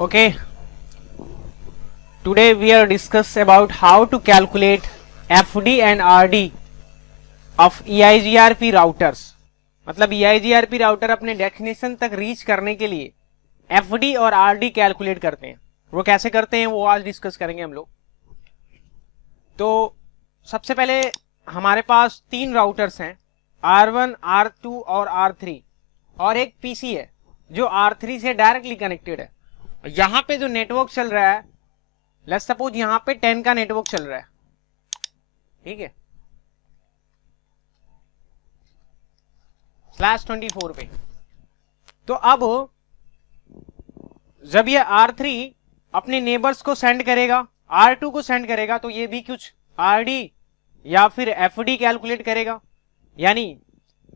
Okay, today we are discuss about how to calculate FD and RD of EIGRP routers. मतलब EIGRP router अपने destination तक reach करने के लिए FD और RD कैलकुलेट करते हैं. वो कैसे करते हैं वो आज डिस्कस करेंगे हम लोग. तो सबसे पहले हमारे पास तीन राउटर्स हैं, R1, R2 और R3, और एक PC है जो R3 से डायरेक्टली कनेक्टेड है. यहाँ पे जो नेटवर्क चल रहा है, लेट्स सपोज यहाँ पे 10 का नेटवर्क चल रहा है, ठीक है, /24 पे. तो अब जब ये R3 अपने नेबर्स को सेंड करेगा, R2 को सेंड करेगा, तो ये भी कुछ RD या फिर FD कैलकुलेट करेगा, यानी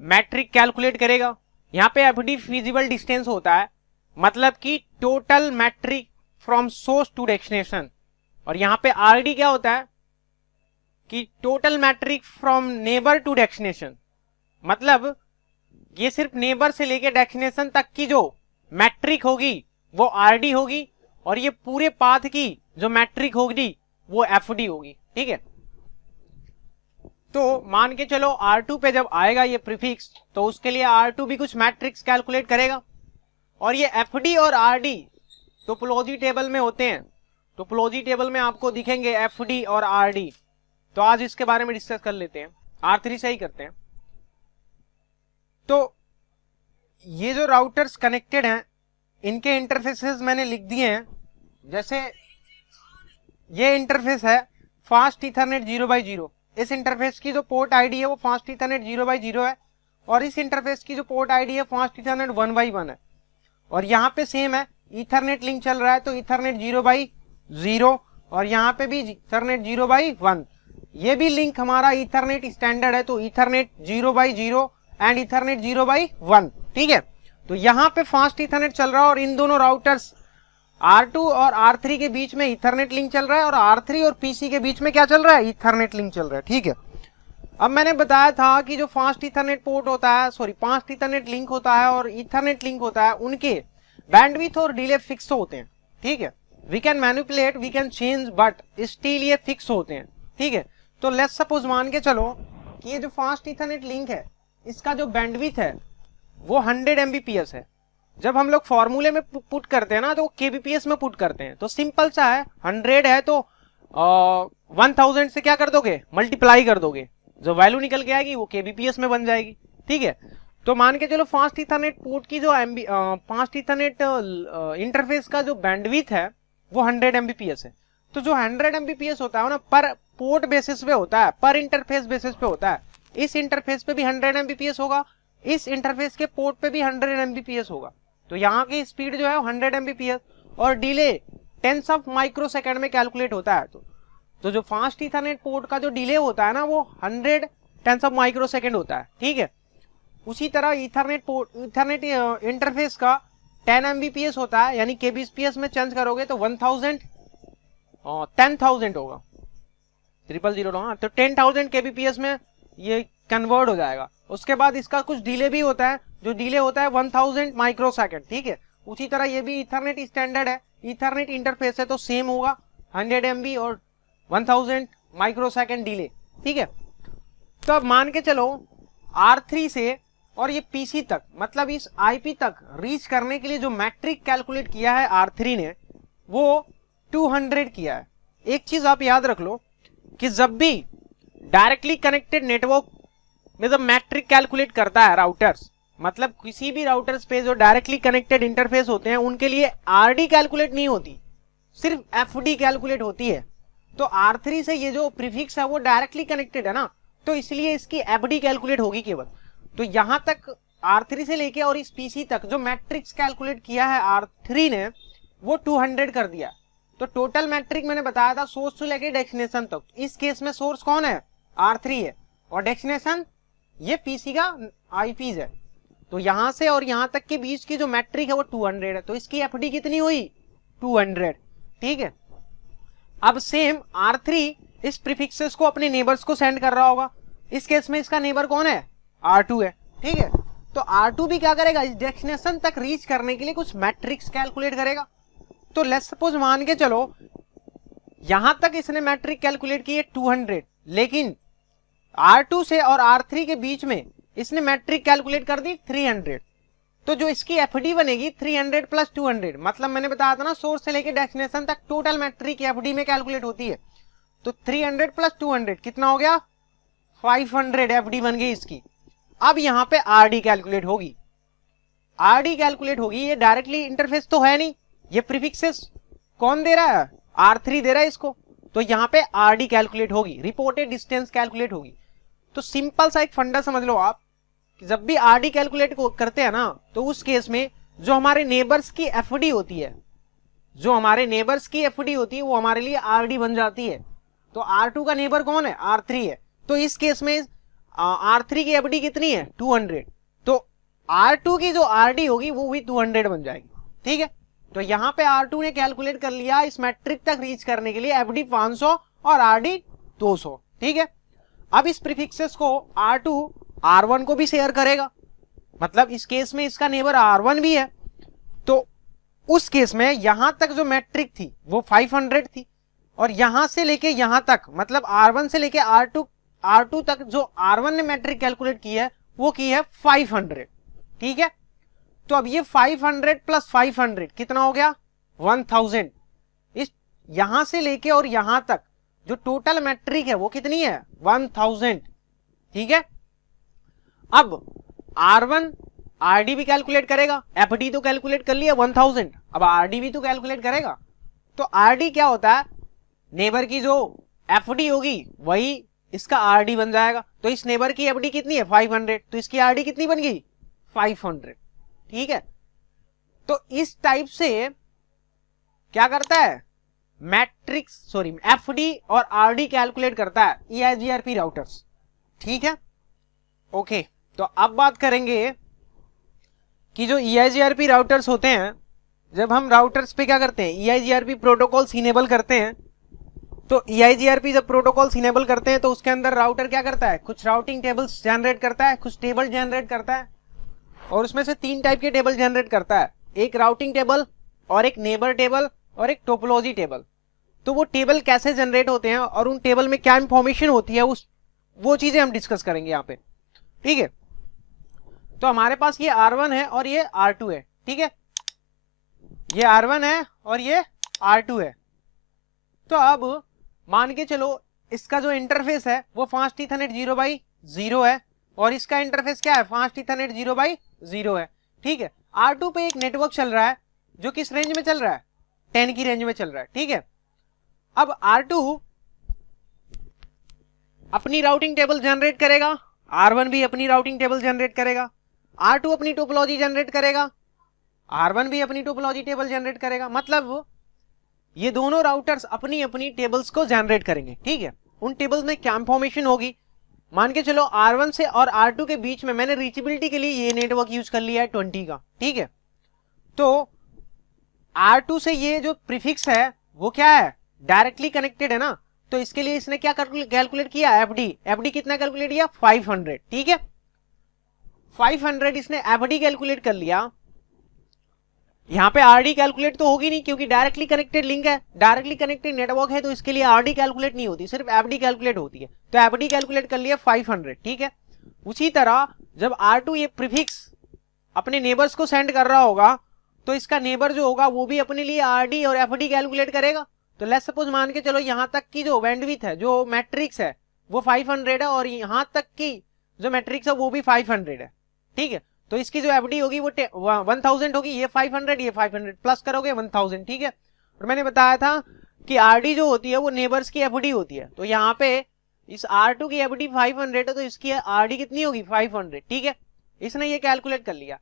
मैट्रिक कैलकुलेट करेगा. यहाँ पे FD फिजिबल डिस्टेंस होता है, मतलब कि total metric from source to destination. और यहाँ पे RD क्या होता है कि total metric from neighbour to destination. मतलब ये सिर्फ नेबर से लेके डेस्टिनेशन तक की जो मैट्रिक होगी वो RD होगी, और ये पूरे पाथ की जो मैट्रिक होगी वो FD होगी. ठीक है, तो मान के चलो R2 पे जब आएगा ये प्रीफिक्स, तो उसके लिए R2 भी कुछ मैट्रिक्स कैलकुलेट करेगा. और ये FD और RD टोपोलॉजी टेबल में होते हैं. टोपोलॉजी टेबल में आपको दिखेंगे FD और RD. तो आज इसके बारे में डिस्कस कर लेते हैं. R3 से ही करते हैं. तो ये जो राउटर्स कनेक्टेड हैं, इनके इंटरफेसेस मैंने लिख दिए हैं. जैसे ये इंटरफेस है फास्ट इथरनेट 0x0. इस इंटरफेस की जो पोर्ट आईडी है वो फास्ट इथरनेट 0x0 है, और इस इंटरफेस की जो पोर्ट आईडी है फास्ट इथरनेट 1x1 है. और यहाँ पे सेम है, इथरनेट लिंक चल रहा है तो इथरनेट 0x0, और यहाँ पे भी इथरनेट 0x1. ये भी लिंक हमारा इथरनेट स्टैंडर्ड है, तो Ethernet 0x0 and Ethernet 0x1. ठीक है, तो यहाँ पे फास्ट इथरनेट चल रहा है, और इन दोनों राउटर्स R2 और R3 के बीच में इथरनेट लिंक चल रहा है, और R3 और PC के बीच में क्या चल रहा है, इथरनेट लिंक चल रहा है. ठीक है, अब मैंने बताया था कि जो फास्ट इथरनेट पोर्ट होता है, फास्ट इथरनेट लिंक होता है और इथरनेट लिंक होता है, उनके बैंडविड्थ और डिले फिक्स होते हैं. ठीक है, we can manipulate, we can change, but still ये फिक्स होते हैं. ठीक है, तो लेट्स सपोज मान के चलो कि ये जो फास्ट इथरनेट लिंक है, इसका जो बैंडविड्थ है वो 100 Mbps है. जब हम लोग फॉर्मूले में पुट करते हैं ना, तो kbps में पुट करते हैं. तो सिंपल सा है, 100 है तो 1000 से क्या कर दोगे, मल्टीप्लाई कर दोगे, जो वैल्यू निकल के आएगी वो kbps में बन जाएगी. ठीक है, तो मान के चलो फास्ट इथरनेट पोर्ट की जो फास्ट इथरनेट इंटरफेस का जो बैंडविड्थ है वो 100 Mbps है. तो जो 100 Mbps होता है ना, पर पोर्ट बेसिस पे होता है, पर इंटरफेस बेसिस पे होता है. इस इंटरफेस पे भी 100 Mbps होगा, इस इंटरफेस के पोर्ट पे भी 100 Mbps होगा. तो यहाँ की स्पीड जो है 100 Mbps, और delay tens of microsecond में कैलकुलेट होता है. तो जो फास्ट इथरनेट पोर्ट का जो डिले होता है ना, वो 100 टेंस ऑफ माइक्रो सेकेंड होता है. ठीक है, उसी तरह इथरनेट इथरनेट इंटरफेस का 10 Mbps होता है, यानी kbps में चेंज करोगे तो 1000 10,000 होगा, 000 हाँ, तो 10,000 kbps में ये कन्वर्ट हो जाएगा. उसके बाद इसका कुछ डिले भी होता है, जो डिले होता है 1000 माइक्रो सेकेंड. ठीक है, उसी तरह ये भी इथरनेट स्टैंडर्ड है, इथरनेट इंटरफेस है, तो सेम होगा 100 MB और 1000 माइक्रो सेकेंड डिले. ठीक है, तो अब मान के चलो R3 से और ये PC तक, मतलब इस IP तक रीच करने के लिए जो मैट्रिक कैलकुलेट किया है R3 ने, वो 200 किया है. एक चीज आप याद रख लो कि जब भी डायरेक्टली कनेक्टेड नेटवर्क में जब मैट्रिक कैलकुलेट करता है राउटर्स, मतलब किसी भी राउटर्स पे जो डायरेक्टली कनेक्टेड इंटरफेस होते हैं, उनके लिए RD कैलकुलेट नहीं होती, सिर्फ FD कैलकुलेट होती है. तो R3 से ये जो प्रीफिक्स है वो डायरेक्टली कनेक्टेड है ना, तो इसलिए इसकी FD कैलकुलेट होगी केवल. तो यहां तक R3 से लेके और इस PC तक जो मैट्रिक्स कैलकुलेट किया है R3 ने, वो 200 कर दिया. तो टोटल मैट्रिक मैंने बताया था सोर्स से लेके डेस्टिनेशन तक. इस केस में सोर्स कौन है, R3 है, और डेस्टिनेशन ये PC का IPs है. तो यहां से और यहां तक के बीच की जो मैट्रिक है वो 200 है, तो इसकी FD कितनी हुई, 200. ठीक है, अब सेम R3 इस प्रीफिक्सेस को अपने नेबर्स को सेंड कर रहा होगा. इस केस में इसका नेबर कौन है, R2 है. ठीक है, तो R2 भी क्या करेगा, इस डेस्टिनेशन तक रीच करने के लिए कुछ मैट्रिक्स कैलकुलेट करेगा. तो लेट्स सपोज मान के चलो यहां तक इसने मैट्रिक कैलकुलेट की है 200, लेकिन R2 से और R3 के बीच में इसने मैट्रिक कैलकुलेट कर दी 300। तो जो इसकी एफडी बनेगी 300 प्लस 200, मतलब मैंने बताया था ना सोर्स से लेके डेस्टिनेशन तक टोटल मैट्रिक एफडी में कैलकुलेट होती है। तो 300 प्लस 200 कितना हो गया, 500 एफडी बन गई इसकी। अब यहाँ पे आरडी कैलकुलेट होगी, आरडी कैलकुलेट होगी। ये डायरेक्टली इंटरफेस तो है नहीं, ये प्रीफिक्सेस कौन दे रहा है, R3 दे रहा है इसको। तो यहाँ पे आरडी कैलकुलेट होगी, रिपोर्टेड डिस्टेंस कैलकुलेट होगी। तो सिंपल सा एक फंडा समझ लो आप, जब भी आरडी कैलकुलेट करते हैं ना, तो उस केस में जो हमारे नेबर्स की एफडी होती है, जो हमारे नेबर्स की एफडी होती है वो हमारे लिए आरडी बन जाती है। तो R2 का नेबर कौन है, R3 है। तो इस केस में R3 की एफडी कितनी है, 200। तो R2 की जो आरडी होगी वो भी 200 बन जाएगी, ठीक है। तो यहाँ पे R2 ने कैलकुलेट कर लिया इस मैट्रिक तक रीच करने के लिए एफडी 500 और आरडी 200, ठीक है। अब इस प्रीफिक्सेस को R2 R1 को भी शेयर करेगा, मतलब इस केस में इसका नेबर R1 भी है। तो उस केस में यहां तक जो मैट्रिक थी वो 500 थी, और यहां से लेके यहां तक मतलब R1 से लेके R2 तक जो R1 ने मैट्रिक कैलकुलेट की है वो की है 500, ठीक है। तो अब ये 500 प्लस 500 कितना हो गया, 1000। इस यहां से लेके और यहां तक जो टोटल मैट्रिक है वो कितनी है, 1000, ठीक है। अब R1 RD भी कैलकुलेट करेगा, FD तो कैलकुलेट कर लिया 1000, अब RD भी तो कैलकुलेट करेगा। तो RD क्या होता है, नेबर की जो FD होगी वही इसका RD बन जाएगा। तो इस नेबर की FD कितनी है, 500, तो इसकी RD कितनी बन गई, 500, ठीक है। तो इस टाइप से क्या करता है मैट्रिक्स सॉरी FD और RD कैलकुलेट करता है EIGRP राउटर्स, ठीक है। ओके, तो अब बात करेंगे कि जो EIGRP राउटर्स होते हैं, जब हम राउटर्स पे क्या करते हैं, EIGRP प्रोटोकॉल्स इनेबल करते हैं। तो EIGRP जब प्रोटोकॉल्स इनेबल करते हैं तो उसके अंदर राउटर क्या करता है, कुछ राउटिंग टेबल्स जनरेट करता है, कुछ टेबल जनरेट करता है, और उसमें से 3 टाइप के टेबल जनरेट करता है, एक राउटिंग टेबल और एक नेबर टेबल और एक टोपोलॉजी टेबल। तो वो टेबल कैसे जनरेट होते हैं और उन टेबल में क्या इंफॉर्मेशन होती है वो चीजें हम डिस्कस करेंगे यहाँ पे, ठीक है। तो हमारे पास ये R1 है और ये R2 है, ठीक है। ये R1 है और ये R2 है। तो अब मान के चलो इसका जो इंटरफेस है वो फास्ट ईथरनेट 0x0 है, और इसका इंटरफेस क्या है, फास्ट ईथरनेट 0x0 है, ठीक है। R2 पे एक नेटवर्क चल रहा है जो किस रेंज में चल रहा है, 10 की रेंज में चल रहा है, ठीक है। अब R2 अपनी राउटिंग टेबल जनरेट करेगा, R1 भी अपनी राउटिंग टेबल जनरेट करेगा, R2 अपनी टोपोलॉजी जनरेट करेगा, R1 भी अपनी टोपोलॉजी टेबल जनरेट करेगा। मतलब ये दोनों राउटर्स अपनी अपनी टेबल्स को जनरेट करेंगे, ठीक है। उन टेबल्स में क्या इंफॉर्मेशन होगी, मान के चलो R1 से और R2 के बीच में मैंने रीचेबिलिटी के लिए ये नेटवर्क यूज कर लिया है 20 का, ठीक है। तो R2 से ये जो प्रीफिक्स है वो क्या है, डायरेक्टली कनेक्टेड है ना। तो इसके लिए इसने क्या कैलकुलेट किया, FD कितना कैलकुलेट किया, 500, ठीक है। 500 इसने FD कैलकुलेट कर लिया। यहाँ पे RD कैलकुलेट तो होगी नहीं क्योंकि डायरेक्टली कनेक्टेड लिंक है, डायरेक्टली कनेक्टेड नेटवर्क है, तो इसके लिए RD कैलकुलेट नहीं होती, सिर्फ FD कैलकुलेट होती है। तो FD कैलकुलेट कर लिया 500, ठीक है। उसी तरह जब R2 ये प्रीफिक्स अपने नेबर्स को सेंड कर रहा होगा तो इसका नेबर जो होगा वो भी अपने लिए RD और FD कैलकुलेट करेगा। तो लेट्स सपोज मान के चलो यहाँ तक की जो बैंडविड्थ है, जो मैट्रिक्स है वो 500 है, और यहाँ तक की जो मैट्रिक्स है वो भी 500 है, ठीक है। तो इसकी जो FD होगी वो 1000 होगी, ये 500 ये 500 प्लस करोगे 1000, ठीक है। और मैंने बताया था कि RD जो होती है वो नेबर्स की FD होती है। तो यहाँ पे इस R2 की FD 500 है तो इसकी RD कितनी होगी, 500, ठीक है। इसने ये कैलकुलेट कर लिया।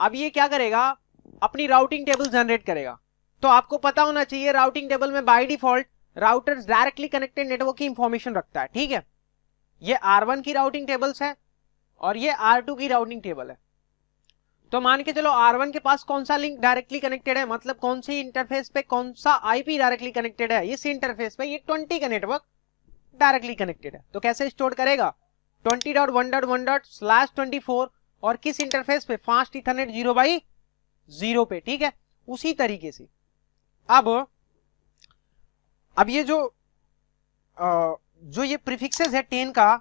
अब ये क्या करेगा, अपनी राउटिंग टेबल जनरेट करेगा। तो आपको पता होना चाहिए राउटिंग टेबल में by default routers directly connected network की इंफॉर्मेशन रखता है, ठीक है। ये R1 की राउटिंग टेबल्स है और ये R2 की राउटिंग टेबल है। तो मान के चलो R1 के पास कौन सा लिंक डायरेक्टली कनेक्टेड है, मतलब कौन सी इंटरफेस पे कौन सा IP डायरेक्टली कनेक्टेड है, इस इंटरफेस पे ये 20 का नेटवर्क डायरेक्टली कनेक्टेड है। तो कैसे स्टोर करेगा, 20.1.1/24 और किस इंटरफेस पे, फास्ट ईथरनेट 0x0 पे, ठीक है। उसी तरीके से अब ये जो ये प्रीफिक्सेस है 10 का,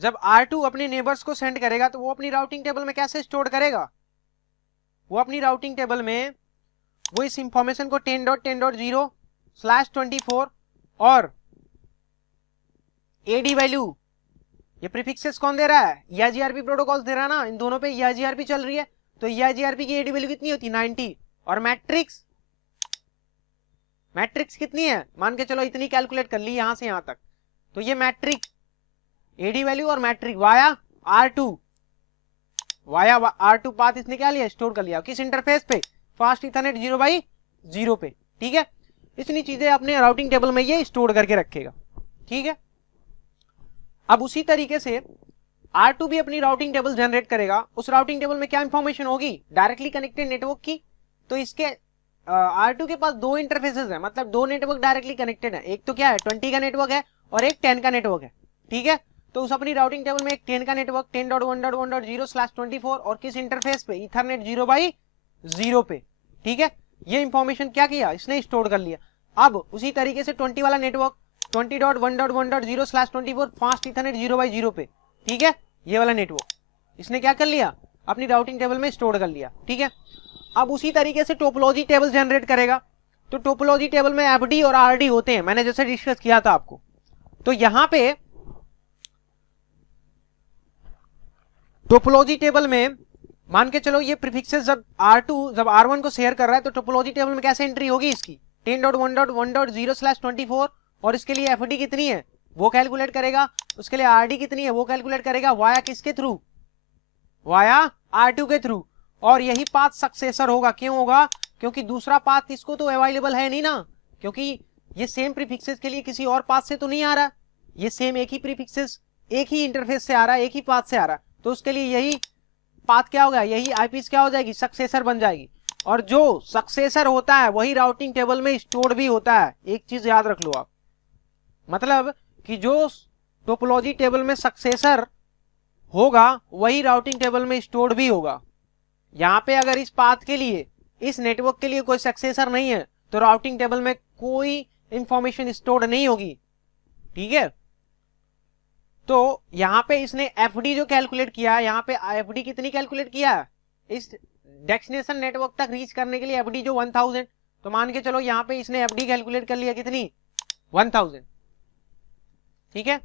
जब R2 अपने नेबर्स को सेंड करेगा तो वो अपनी राउटिंग टेबल में कैसे स्टोर करेगा? वो अपनी राउटिंग टेबल में वो इस इंफॉर्मेशन को 10.10.0/24 और एडी वैल्यू, ये प्रीफिक्सेस कौन दे रहा है? EIGRP प्रोटोकॉल दे रहा है ना, इन दोनों पे EIGRP चल रही है, तो EIGRP की एडी वैल्यू कितनी होती है? 90। और मैट्रिक्स कितनी है? मान के चलो इतनी कैलकुलेट कर ली यहां से यहां तक, तो ये मैट्रिक एडी वैल्यू और मैट्रिक वाया R2 पाथ इसने क्या लिया? स्टोर कर लिया। किस इंटरफेस पे? फास्ट इथरनेट 0/0 पे। ठीक है, इतनी चीजें अपने राउटिंग टेबल में ये स्टोर करके रखेगा। ठीक है, अब उसी तरीके से R2 भी अपनी राउटिंग टेबल जनरेट करेगा। उस राउटिंग टेबल में क्या इंफॉर्मेशन होगी? डायरेक्टली कनेक्टेड नेटवर्क की। तो इसके R2 के पास दो इंटरफेसेस है, मतलब दो नेटवर्क डायरेक्टली कनेक्टेड है। एक तो क्या है? 20 का नेटवर्क है और एक 10 का नेटवर्क है। ठीक है, तो उस अपनी राउटिंग टेबल में एक 10 का नेटवर्क 10.1.1.0/24 और किस इंटरफेस पे? इथरनेट 0/0 पे। ठीक है, ये इंफॉर्मेशन क्या किया? इसने स्टोर कर लिया। अब उसी तरीके से 20 वाला नेटवर्क 20.1.1.0/24 फास्ट इथरनेट 0/0 पे। ठीक है, ये वाला नेटवर्क इसने क्या कर लिया? अपनी राउटिंग टेबल में स्टोर कर लिया। ठीक है, अब उसी तरीके से टोपोलॉजी टेबल जनरेट करेगा। तो टोपोलॉजी टेबल में एफडी और आरडी होते हैं, मैंने जैसे डिस्कस किया था आपको। तो यहां पे टोपोलॉजी टेबल में मान के चलो ये प्रीफिक्सेस जब R1 को शेयर कर रहा है, तो टोपोलॉजी टेबल में कैसे एंट्री होगी इसकी? 10.1.1.0/24 और इसके लिए एफडी कितनी है वो कैलकुलेट करेगा, उसके लिए आरडी कितनी है वो कैलकुलेट करेगा, वाया किसके थ्रू? वाया R2 के थ्रू। और यही पाथ सक्सेसर होगा। क्यों होगा? क्योंकि दूसरा पाथ इसको तो अवेलेबल है नहीं ना, क्योंकि ये सेम प्रीफिक्सेस के लिए किसी और पाथ से तो नहीं आ रहा, ये सेम एक ही प्रीफिक्सेस एक ही इंटरफेस से आ रहा है, एक ही पाथ से आ रहा है, तो उसके लिए यही पाथ क्या होगा? यही आईपीस क्या हो जाएगी? सक्सेसर बन जाएगी। और जो सक्सेसर होता है वही राउटिंग टेबल में स्टोर भी होता है। एक चीज याद रख लो आप, मतलब कि जो टोपोलॉजी टेबल में सक्सेसर होगा वही राउटिंग टेबल में स्टोर्ड भी होगा। यहां पे अगर इस पाथ के लिए, इस नेटवर्क के लिए कोई सक्सेसर नहीं है तो राउटिंग टेबल में कोई इंफॉर्मेशन स्टोर्ड नहीं होगी। ठीक है, तो यहां पे इसने एफडी जो कैलकुलेट किया, यहां पे एफडी कितनी कैलकुलेट किया? इस डेस्टिनेशन नेटवर्क तक रीच करने के लिए एफडी जो 1000, तो मान के चलो यहां पे इसने एफडी कैलकुलेट कर लिया कितनी? 1000। ठीक है,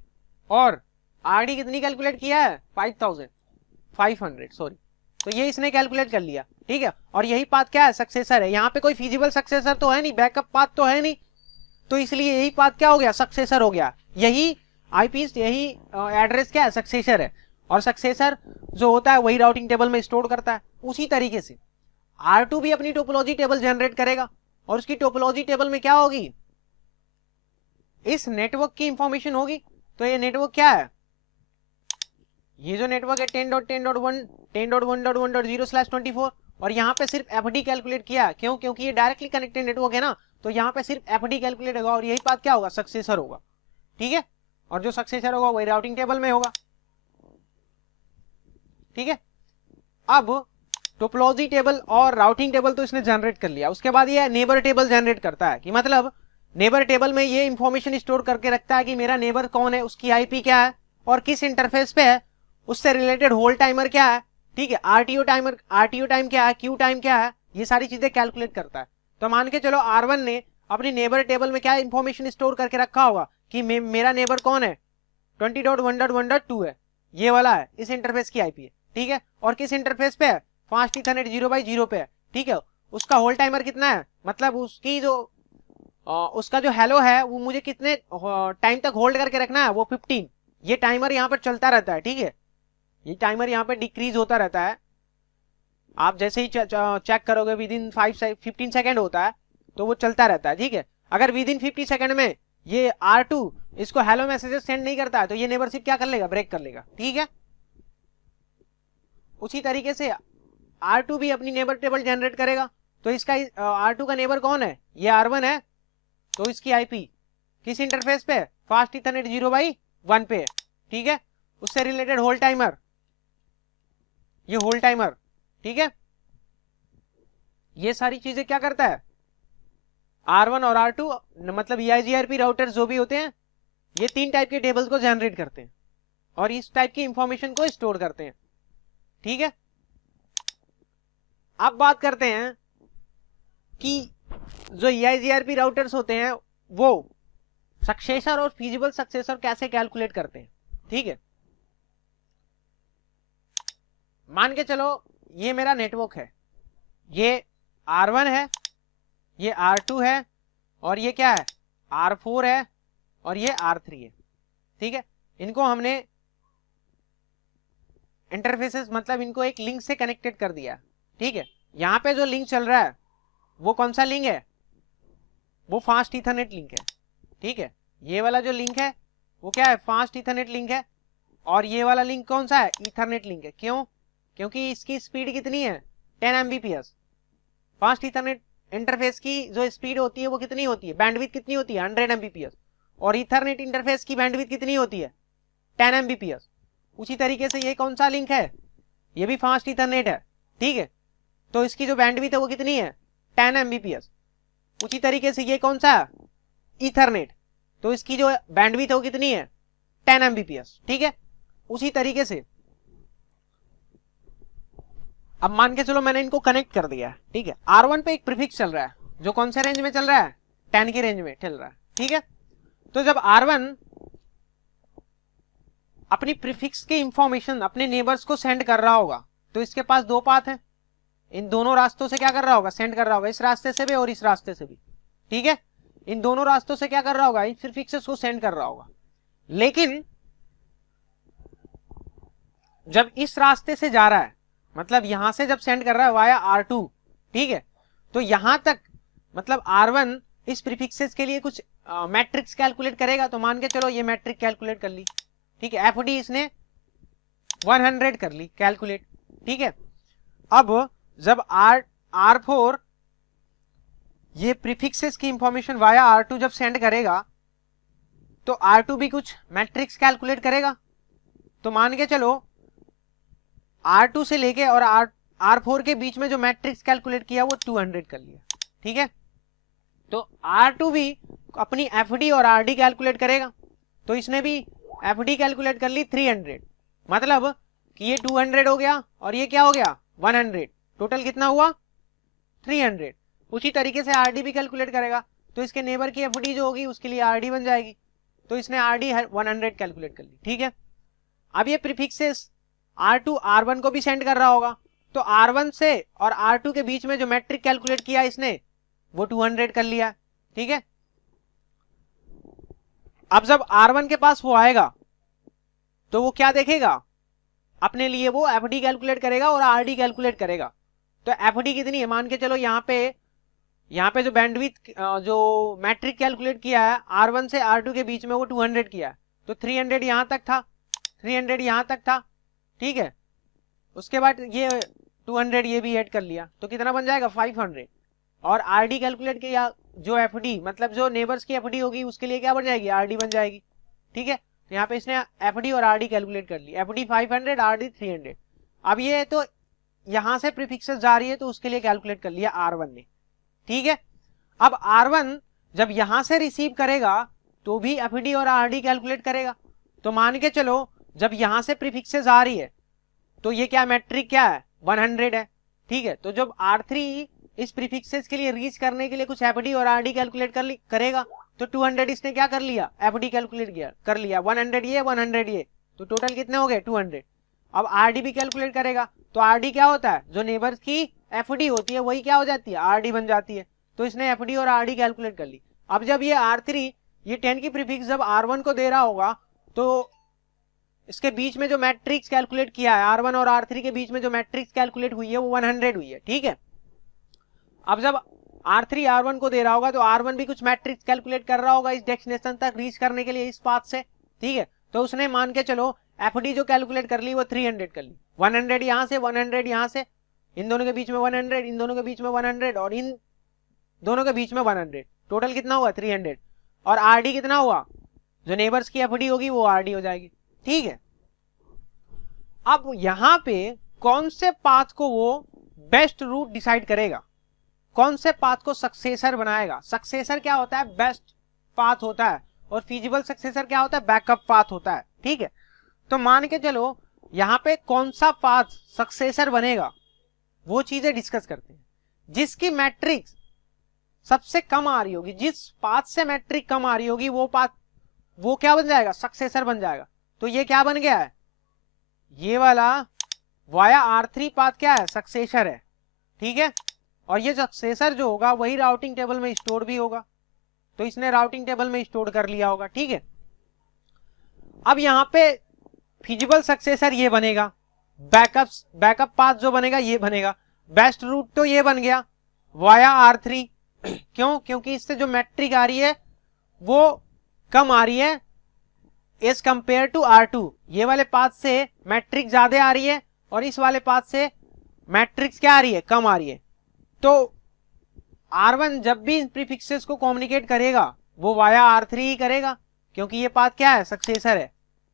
और आरडी कितनी कैलकुलेट किया है? 500 सॉरी, तो ये इसने कैलकुलेट कर लिया। ठीक है, और यही पाथ क्या है? सक्सेसर है। यहाँ पे कोई फिजिबल सक्सेसर तो है नहीं, बैकअप पाथ तो है नहीं, तो इसलिए यही पाथ क्या हो गया? सक्सेसर हो गया। यही आईपीस, यही एड्रेस क्या है? सक्सेसर है। और सक्सेसर जो होता है वही राउटिंग टेबल में स्टोर करता है। उसी तरीके से R2 भी अपनी टोपोलॉजी टेबल जनरेट करेगा और उसकी टोपोलॉजी टेबल में क्या होगी? इस नेटवर्क की इंफॉर्मेशन होगी। तो ये नेटवर्क क्या है? ये जो नेटवर्क है 10.1.1.0/24 और यहाँ पे सिर्फ एफडी कैलकुलेट किया। क्यों? क्योंकि ये डायरेक्टली कनेक्टेड नेटवर्क है ना, तो यहाँ पे सिर्फ एफडी कैलकुलेट होगा और यही पाथ क्या होगा? सक्सेसर होगा। ठीक है, और जो सक्सेसर होगा वही राउटिंग टेबल में होगा। ठीक है, अब टोपोलॉजी टेबल और राउटिंग टेबल तो इसने जनरेट कर लिया। उसके बाद ये नेबर टेबल जनरेट करता है, कि मतलब नेबर टेबल में ये इंफॉर्मेशन स्टोर करके रखता है कि मेरा नेबर कौन है, उसकी आईपी क्या है और किस इंटरफेस पे है, उससे रिलेटेड होल्ड टाइमर क्या है। ठीक है, आरटीओ टाइम क्या है, क्यू टाइम क्या है, ये सारी चीजें कैलकुलेट करता है। तो मान के चलो R1 ने अपनी नेबर टेबल में क्या इंफॉर्मेशन स्टोर करके रखा होगा कि मेरा नेबर कौन है? 20.1.1.2 है, ये वाला है, इस इंटरफेस की आईपी है। ठीक है, और किस इंटरफेस पे है? फास्ट इथरनेट 0/0 पे है। ठीक है, उसका होल्ड टाइमर कितना है, मतलब उसकी जो उसका जो हेलो है वो मुझे कितने टाइम तक होल्ड करके रखना है? वो 15। ये टाइमर यहाँ पर चलता रहता है। ठीक है, ये टाइमर यहाँ पे डिक्रीज होता रहता है। आप जैसे ही चेक करोगे विद इन 15 सेकेंड होता है, तो वो चलता रहता है। ठीक है, अगर विद इन 50 सेकेंड में ये R2 इसको हेलो मैसेजेस सेंड नहीं करता है तो ये नेबरशिप क्या कर लेगा? ब्रेक कर लेगा। ठीक है, उसी तरीके से R2 भी अपनी नेबर टेबल जनरेट करेगा। तो इसका R2 का नेबर कौन है? ये R1 है, तो इसकी आईपी किस इंटरफेस पे? फास्ट इथरनेट 0/1 पे है। ठीक है, उससे रिलेटेड होल्ड टाइमर, ये होल्ड टाइमर। ठीक है, ये सारी चीजें क्या करता है, R1 और R2 मतलब EIGRP राउटर्स जो भी होते हैं, ये 3 टाइप के टेबल्स को जनरेट करते हैं और इस टाइप की इंफॉर्मेशन को स्टोर करते हैं। ठीक है, अब बात करते हैं कि जो EIGRP राउटर्स होते हैं वो सक्सेसर और फीजिबल सक्सेसर कैसे कैलकुलेट करते हैं। ठीक है, मान के चलो ये मेरा नेटवर्क है, ये R1 है, ये R2 है, और ये क्या है, R4 है, और ये R3 है। ठीक है, इनको हमने इंटरफेसेस मतलब इनको एक लिंक से कनेक्टेड कर दिया। ठीक है, यहाँ पे जो लिंक चल रहा है वो कौन सा लिंक है, वो फास्ट इथरनेट लिंक है। ठीक है, ये वाला जो लिंक है वो क्या है, फास्ट इथरनेट लिंक है, और ये वाला लिंक कौन सा है, इथरनेट लिंक है। क्यों, क्योंकि इसकी स्पीड कितनी है, 10 Mbps। फास्ट इथरनेट इंटरफेस की जो स्पीड होती है वो कितनी होती है, बैंडविड्थ कितनी होती है, 100 Mbps, और इथरनेट इंटरफेस की बैंडविड्थ कितनी होती है, 10 Mbps। उसी तरीके से ये कौन सा लिंक है, ये भी फास्ट इथरनेट है। ठीक है, तो इसकी जो बैंडविड्थ है वो कितनी है, 10 Mbps। उसी तरीके से ये कौन सा है, इथरनेट, तो इसकी जो बैंडविड्थ है वो कितनी है, 10 Mbps। ठीक है, उसी तरीके से अब मान के चलो मैंने इनको कनेक्ट कर दिया। ठीक है, R1 पे एक प्रीफिक्स चल रहा है जो कौन से रेंज में चल रहा है, 10 की रेंज में चल रहा है। ठीक है, तो जब R1 अपनी प्रीफिक्स की इंफॉर्मेशन अपने नेबर्स को सेंड कर रहा होगा तो इसके पास दो पाथ है, इन दोनों रास्तों से क्या कर रहा होगा, सेंड कर रहा होगा, इस रास्ते से भी और इस रास्ते से भी। ठीक है, इन दोनों रास्तों से क्या कर रहा होगा, इन प्रीफिक्सेस को सेंड कर रहा होगा। लेकिन जब इस रास्ते से जा रहा है, मतलब यहां से जब सेंड कर रहा है वाया R2, ठीक है, तो यहां तक मतलब R1 इस प्रीफिक्सेस के लिए कुछ मैट्रिक्स कैलकुलेट करेगा। तो मान के चलो ये मैट्रिक कैलकुलेट कर ली। ठीक है, एफडी इसने 100 कर ली कैलकुलेट। ठीक है, अब जब R4 ये प्रीफिक्सेस की इंफॉर्मेशन वाया R2 जब सेंड करेगा तो R2 भी कुछ मैट्रिक्स कैलकुलेट करेगा। तो मान के चलो R2 से लेके और R4 के बीच में जो मैट्रिक्स कैलकुलेट किया वो 200 कर लिया। ठीक है, तो R2 भी अपनी एफडी और आरडी कैलकुलेट करेगा। तो इसने भी एफडी कैलकुलेट कर ली 300, मतलब कि ये 200 हो गया और ये क्या हो गया 100, टोटल कितना हुआ 300। उसी तरीके से आरडी भी कैलकुलेट करेगा, तो इसके नेबर की एफडी जो होगी उसके लिए आरडी बन जाएगी। तो इसने आरडी 100 कैलकुलेट कर ली। ठीक है, अब ये प्रीफिक्सेस R2 R1 को भी सेंड कर रहा होगा, तो R1 से और R2 के बीच में जो मैट्रिक कैलकुलेट किया इसने वो 200 कर लिया। ठीक है, अब जब R1 के पास वो आएगा तो वो क्या देखेगा, अपने लिए वो एफडी कैलकुलेट करेगा और आरडी कैलकुलेट करेगा। तो एफडी कितनी है, मान के चलो यहाँ पे जो बैंडविड्थ जो मैट्रिक कैलकुलेट किया है R1 से R2 के बीच में वो 200 किया है, तो 300 यहां तक था, 300 यहां तक था। ठीक है, उसके बाद ये 200 ये भी ऐड कर लिया, तो कितना बन जाएगा 500। और आरडी कैलकुलेट किया, जो एफडी मतलब जो नेबर्स की एफडी होगी उसके लिए क्या बन जाएगी, आरडी बन जाएगी। ठीक है, तो यहाँ पे इसने एफडी और आरडी कैलकुलेट कर ली, एफडी 500 आरडी 300। अब ये तो यहां से प्रीफिक्सेस जा रही है तो उसके लिए कैलकुलेट कर लिया R1 ने। ठीक है, अब R1 जब यहां से रिसीव करेगा तो भी एफडी और आरडी कैलकुलेट करेगा। तो मान के चलो जब यहां से प्रीफिक्सेस आ रही है तो ये क्या मैट्रिक क्या है 100 है। ठीक है, तो जब R3 इस प्रीफिक्सेस के लिए रीच करने के लिए कुछ एफडी और आरडी कैलकुलेट करेगा, तो 200 इसने क्या कर लिया, एफडी कैलकुलेट कर लिया, 100 ये 100 ये, तो टोटल कितने हो गए 200। अब आरडी भी कैलकुलेट करेगा, तो आरडी क्या होता है, जो नेबर्स की एफडी होती है वही क्या हो जाती है, आरडी बन जाती है। तो इसने एफडी और आरडी कैलकुलेट कर ली। अब जब ये R3 ये 10 की प्रीफिक्स जब R1 को दे रहा होगा तो इसके बीच में जो मैट्रिक्स कैलकुलेट किया है R1 और R3 के बीच में जो मैट्रिक्स कैलकुलेट हुई है वो 100 हुई है। ठीक है, अब जब R3 R1 को दे रहा होगा तो R1 भी कुछ मैट्रिक्स कैलकुलेट कर रहा होगा इस डेस्टिनेशन तक रीच करने के लिए इस पाथ से। ठीक है, तो उसने मान के चलो एफडी जो कैलकुलेट कर ली वो 300 कर ली, 100 यहां से 100 यहां से, इन दोनों के बीच में 100, इन दोनों के बीच में 100 और इन दोनों के बीच में 100, टोटल कितना हुआ 300। और आरडी कितना हुआ, जो नेबर्स की एफडी होगी वो आरडी हो जाएगी। ठीक है, अब यहां पे कौन से पाथ को वो बेस्ट रूट डिसाइड करेगा, कौन से पाथ को सक्सेसर बनाएगा। सक्सेसर क्या होता है, बेस्ट पाथ होता है, और फिजिबल सक्सेसर क्या होता है, बैकअप पाथ होता है। ठीक है, तो मान के चलो यहाँ पे कौन सा पाथ सक्सेसर बनेगा वो चीजें डिस्कस करते हैं। जिसकी मैट्रिक्स सबसे कम आ रही होगी, जिस पाथ से मैट्रिक कम आ रही होगी वो पाथ, वो क्या बन जाएगा, सक्सेसर बन जाएगा। तो ये क्या बन गया है, ये वाला वाया R3 पाथ क्या है, सक्सेसर है। ठीक है, और ये सक्सेसर जो होगा वही राउटिंग टेबल में स्टोर भी होगा, तो इसने राउटिंग टेबल में स्टोर कर लिया होगा। ठीक है, अब यहाँ पे फिजिबल सक्सेसर ये बनेगा, बैकअप पाथ जो बनेगा ये बनेगा। बेस्ट रूट तो ये बन गया वाया R3, क्यों, क्योंकि इससे जो मैट्रिक आ रही है वो कम आ रही है एज कंपेयर टू R2। ये वाले पाथ से मैट्रिक ज्यादा आ रही है और इस वाले पाथ से मैट्रिक्स क्या आ रही है, कम आ रही है। तो R1 जब भी इन प्रीफिक्सेस को कम्युनिकेट करेगा वो वाया R3 ही करेगा, क्योंकि ये पाथ क्या है, सक्सेसर है।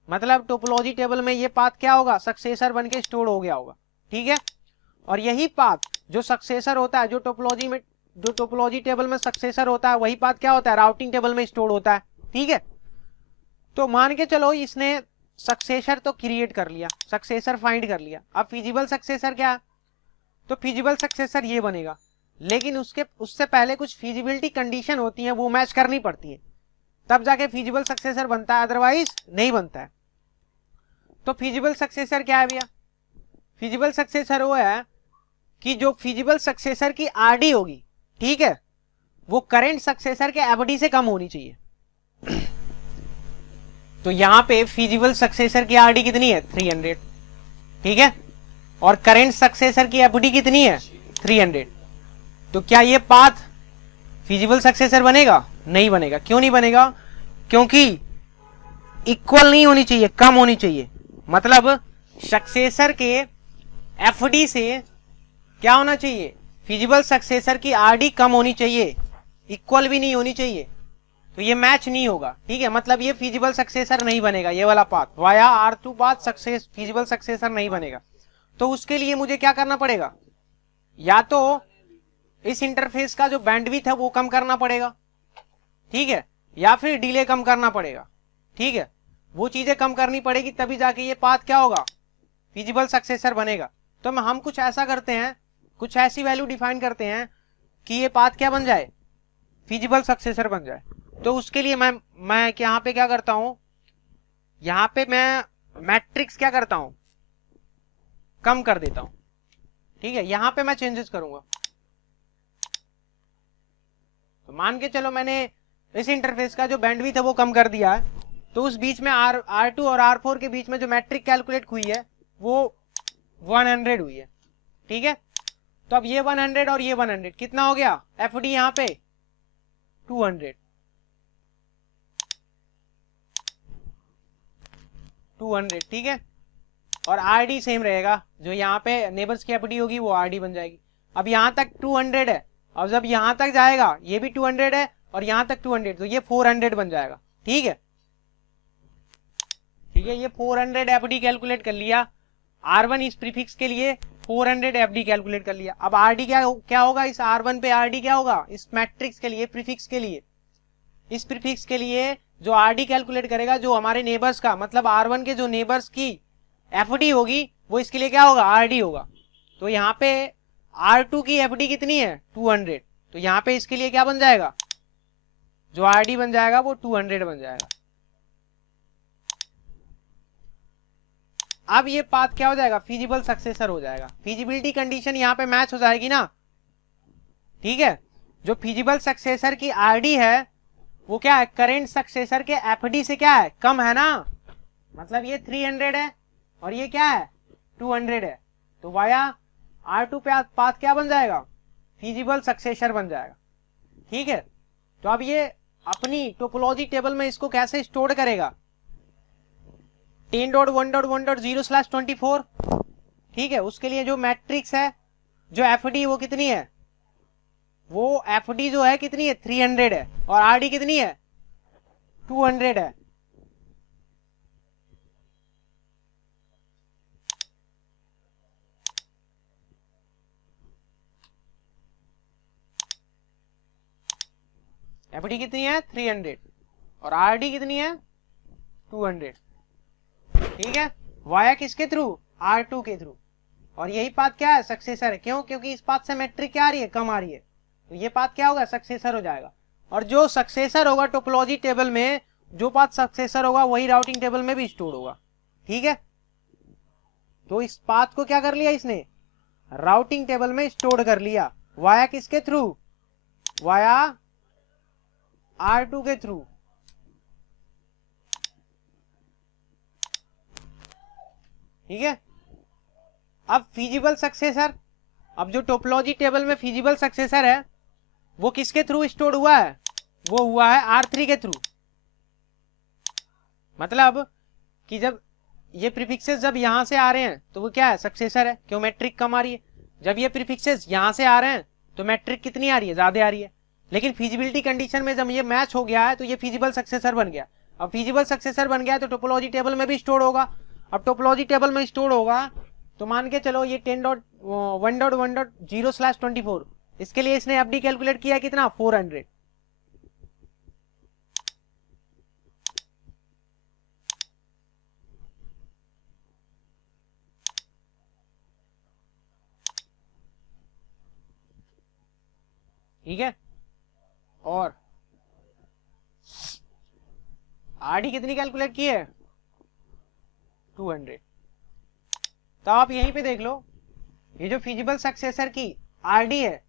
मतलब टोपोलॉजी टेबल में ये पाथ क्या होगा, सक्सेसर बन के स्टोर हो गया होगा। ठीक है, और यही पाथ जो सक्सेसर होता है, जो टोपोलॉजी टेबल में सक्सेसर होता है, वही पाथ क्या होता है, राउटिंग टेबल में स्टोर होता है। ठीक है, तो मान के चलो इसने सक्सेसर तो क्रिएट कर लिया, सक्सेसर फाइंड कर लिया। अब फिजिबल सक्सेसर क्या है, तो फिजिबल सक्सेसर ये बनेगा, लेकिन उससे पहले कुछ फिजिबिलिटी कंडीशन होती है, वो मैच करनी पड़ती है, तब जाके फिजिबल सक्सेसर बनता है, अदरवाइज नहीं बनता है। तो फिजिबल सक्सेसर क्या है भैया, फिजिबल सक्सेसर वो है कि जो फिजिबल सक्सेसर की आरडी होगी, ठीक है, वो करेंट सक्सेसर के एफडी से कम होनी चाहिए। तो यहां पे फिजिबल सक्सेसर की आरडी कितनी है, 300। ठीक है, और करेंट सक्सेसर की एफडी कितनी है, 300। तो क्या ये पाथ फिजिबल सक्सेसर बनेगा, नहीं बनेगा। क्यों नहीं बनेगा, क्योंकि इक्वल नहीं होनी चाहिए, कम होनी चाहिए। मतलब सक्सेसर के एफडी से क्या होना चाहिए, फिजिबल सक्सेसर की आरडी कम होनी चाहिए, इक्वल भी नहीं होनी चाहिए, तो ये मैच नहीं होगा। ठीक है, मतलब ये फिजिबल सक्सेसर नहीं बनेगा, ये वाला path via R2 path success feasible successor नहीं बनेगा। तो उसके लिए मुझे क्या करना पड़ेगा, या तो इस इंटरफेस का जो बैंडविड्थ है वो कम करना पड़ेगा, ठीक है, या फिर डिले कम करना पड़ेगा। ठीक है, वो चीजें कम करनी पड़ेगी, तभी जाके ये पाथ क्या होगा, फिजिबल सक्सेसर बनेगा। तो हम कुछ ऐसा करते हैं, कुछ ऐसी वैल्यू डिफाइन करते हैं कि ये पाथ क्या बन जाए, फिजिबल सक्सेसर बन जाए। तो उसके लिए मैं यहाँ पे क्या करता हूं, यहाँ पे मैं मैट्रिक्स क्या करता हूं, कम कर देता हूं। ठीक है, यहां पे मैं चेंजेस करूंगा। तो मान के चलो मैंने इस इंटरफेस का जो बैंडविड्थ है वो कम कर दिया है, तो उस बीच में R2 और R4 के बीच में जो मैट्रिक कैलकुलेट हुई है वो 100 हुई है। ठीक है, तो अब ये 100 और ये 100 कितना हो गया, एफडी यहाँ पे 200। ठीक है, और आरडी सेम रहेगा, जो यहाँ पे नेबर्स की एफडी होगी वो आरडी बन जाएगी। अब यहाँ तक 200 है, और जब यहाँ तक जाएगा ये भी 200 है, और यहाँ तक 200, तो ये 400 बन जाएगा। ठीक है, ठीक है, ये 400 एफडी कैलकुलेट कर लिया, R1 इस प्रीफिक्स के लिए 400 एफडी कैलकुलेट कर लिया। अब आरडी क्या होगा, इस R1 पे आरडी क्या होगा, इस मैट्रिक्स के लिए, प्रीफिक्स के लिए, इस प्रीफिक्स के लिए जो आरडी कैलकुलेट करेगा, जो हमारे नेबर्स का मतलब R1 के जो नेबर्स की एफडी होगी वो इसके लिए क्या होगा, आरडी होगा। तो यहाँ पे R2 की एफडी कितनी है, 200, तो यहाँ पे इसके लिए क्या बन जाएगा, जो आरडी बन जाएगा वो 200 बन जाएगा। अब ये पाथ क्या हो जाएगा, फिजिबल सक्सेसर हो जाएगा। फिजिबिलिटी कंडीशन यहाँ पे मैच हो जाएगी ना। ठीक है, जो फिजिबल सक्सेसर की आरडी है वो क्या है, करेंट सक्सेसर के एफडी से क्या है, कम है ना। मतलब ये 300 है और ये क्या है, 200 है, तो वाया R2 पे पाथ क्या बन जाएगा, फिजिबल सक्सेसर बन जाएगा। ठीक है, तो अब ये अपनी टोपोलॉजी टेबल में इसको कैसे स्टोर करेगा, 10.1.1.0/24। ठीक है, उसके लिए जो मैट्रिक्स है, जो एफडी वो कितनी है, वो एफडी जो है कितनी है, 300 है, और आरडी कितनी है, 200 है। एफडी कितनी है 300 और आरडी कितनी है 200, ठीक है। वाया किसके थ्रू, R2 के थ्रू, और यही पाथ क्या है, सक्सेसर है। क्यों, क्योंकि इस पाथ से मैट्रिक क्या आ रही है, कम आ रही है, तो ये पाथ क्या होगा, सक्सेसर हो जाएगा। और जो सक्सेसर होगा टोपोलॉजी टेबल में, जो पाथ सक्सेसर होगा वही राउटिंग टेबल में भी स्टोर होगा, ठीक है। तो इस पाथ को क्या कर लिया इसने, राउटिंग टेबल में स्टोर कर लिया। वाया किसके थ्रू, वाया R2 के थ्रू, ठीक है। अब फिजिबल सक्सेसर, अब जो टोपोलॉजी टेबल में फिजिबल सक्सेसर है वो किसके थ्रू स्टोर हुआ है, वो हुआ है R3 के थ्रू। मतलब कि जब ये प्रीफिक्सेस जब यहां से आ रहे हैं तो वो क्या है, सक्सेसर है, क्यों, मैट्रिक कम आ रही है। जब ये प्रीफिक्सेस यहां से आ रहे हैं तो मैट्रिक कितनी आ रही है, ज्यादा आ रही है। लेकिन फिजिबिलिटी कंडीशन में जब ये मैच हो गया है तो ये फिजिबल सक्सेसर बन गया। अब फिजिबल सक्सेसर बन गया तो टोपोलॉजी टेबल में भी स्टोर होगा। अब टोपोलॉजी टेबल में स्टोर होगा तो मान के चलो ये 10.1.1.0/24, इसके लिए इसने एफडी कैलकुलेट किया कितना, 400। ठीक है। और आरडी कितनी कैलकुलेट की है, 200। तो आप यहीं पे देख लो, ये जो फिजिबल सक्सेसर की आरडी है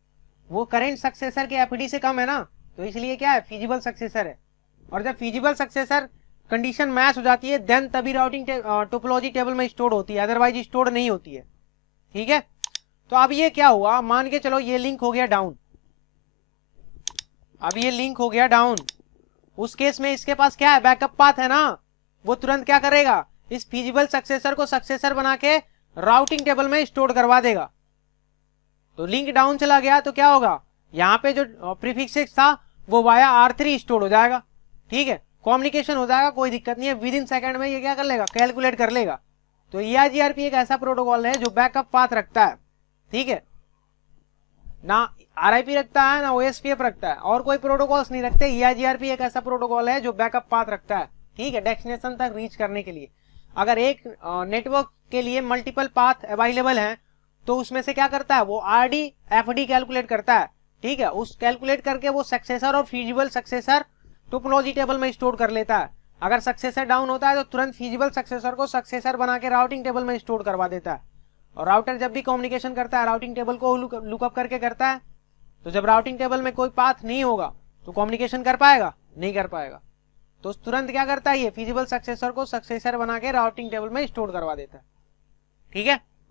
वो करेंट सक्सेसर के एफडी से कम है ना, तो इसलिए क्या है, फिजिबल सक्सेसर है। और जब फिजिबल सक्सेसर कंडीशन मैच हो जाती है देन तभी राउटिंग टोपोलॉजी टेबल में स्टोर होती है, अदरवाइज स्टोर नहीं होती है, ठीक है। तो अब ये क्या हुआ, मान के चलो ये लिंक हो गया डाउन, अब ये लिंक हो गया डाउन, उस केस में इसके पास क्या है, बैकअप पाथ है ना, वो तुरंत क्या करेगा, इस फिजिबल सक्सेसर को सक्सेसर बना के राउटिंग टेबल में स्टोर करवा देगा। तो लिंक डाउन चला गया तो क्या होगा, यहाँ पे जो प्रीफिक्स था वो वाया R3 स्टोर हो जाएगा, ठीक है, कम्युनिकेशन हो जाएगा, कोई दिक्कत नहीं है। विद इन सेकेंड में ये क्या कर लेगा, कैलकुलेट कर लेगा। तो EIGRP एक ऐसा प्रोटोकॉल है जो बैकअप पाथ रखता है, ठीक है, ना RIP रखता है ना OSPF रखता है, और कोई प्रोटोकॉल्स नहीं रखते। EIGRP एक ऐसा प्रोटोकॉल है जो बैकअप पाथ रखता है, ठीक है, डेस्टिनेशन तक रीच करने के लिए। अगर एक नेटवर्क के लिए मल्टीपल पाथ अवेलेबल हैं तो उसमें से क्या करता है, वो RD FD कैलकुलेट करता है, ठीक है, उस कैलकुलेट करके वो सक्सेसर और फिजिबल सक्सेसर टोपोलॉजी टेबल में स्टोर कर लेता है। अगर सक्सेसर डाउन होता है तो तुरंत फिजिबल सक्सेसर को सक्सेसर बना के राउटिंग टेबल में स्टोर करवा देता है। और राउटर जब भी कम्युनिकेशन करता है राउटिंग टेबल को लुकअप करके करता है, तो जब राउटिंग टेबल में कोई पाथ नहीं होगा तो कम्युनिकेशन कर पाएगा, नहीं कर पाएगा। तो तुरंत क्या करता है, ये फिजिबल सक्सेसर को सक्सेसर बना के राउटिंग टेबल में स्टोर करवा देता है, ठीक है।